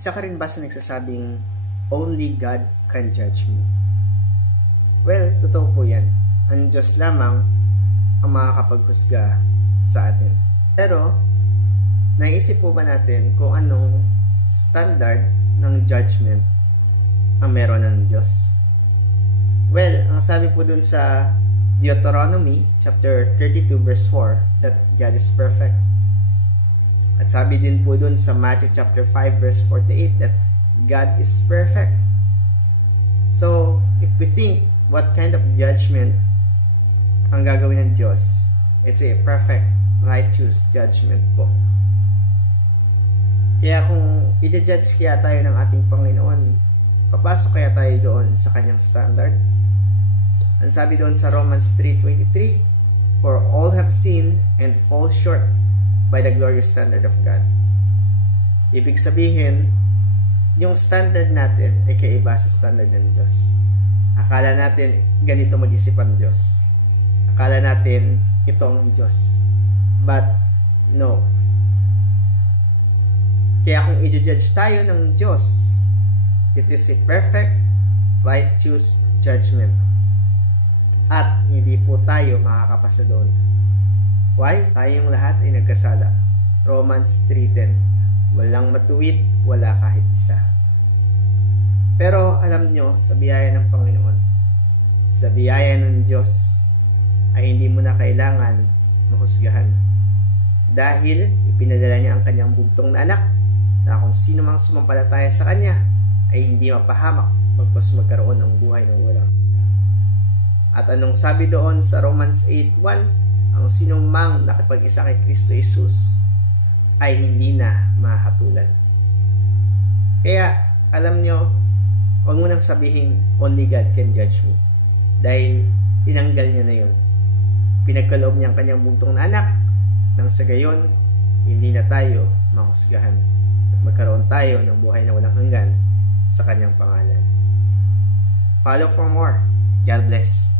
Isa ka rin ba sa nagsasabing, only God can judge me? Well, totoo po yan. Ang Diyos lamang ang makakapaghusga sa atin. Pero, naisip po ba natin kung anong standard ng judgment ang meron ng Diyos? Well, ang sabi po dun sa Deuteronomy chapter 32 verse 4 that God is perfect. At sabi din po dun sa Matthew chapter 5 verse 48 that God is perfect. So, if we think what kind of judgment ang gagawin ng Diyos, it's a perfect, righteous judgment po. Kaya kung i-judge kaya tayo ng ating Panginoon, papasok kaya tayo doon sa kanyang standard? Ang sabi doon sa Romans 3:23, for all have sinned and fall short by the glorious standard of God. Ibig sabihin, yung standard natin ay kaiba sa standard ng Diyos. Akala natin ganito mag-isip ang Diyos. Akala natin ito ang Diyos. But, no. Kaya kung i-judge tayo ng Diyos, it is a perfect, righteous judgment. At hindi po tayo makakapasa doon. Why? Tayong lahat ay nagkasala. Romans 3:10. Walang matuwid, wala kahit isa. Pero alam nyo, sa biyaya ng Panginoon, sa biyaya ng Diyos, ay hindi mo na kailangan mahusgahan. Dahil ipinadala niya ang kanyang bugtong na anak, na kung sino mang sumampalataya sa kanya, ay hindi mapahamak, bagkus magkaroon ng buhay ng walang. At anong sabi doon sa Romans 8:1, ang sino mang nakipag-isa kay Kristo Jesus ay hindi na mahatulan. Kaya, alam nyo, huwag mo nang sabihin, only God can judge me. Dahil, tinanggal niya na yun. Pinagkaloob niya ang kanyang bugtong na anak, nang sa gayon, hindi na tayo mahusgahan. At magkaroon tayo ng buhay na walang hanggan sa kanyang pangalan. Follow for more. God bless.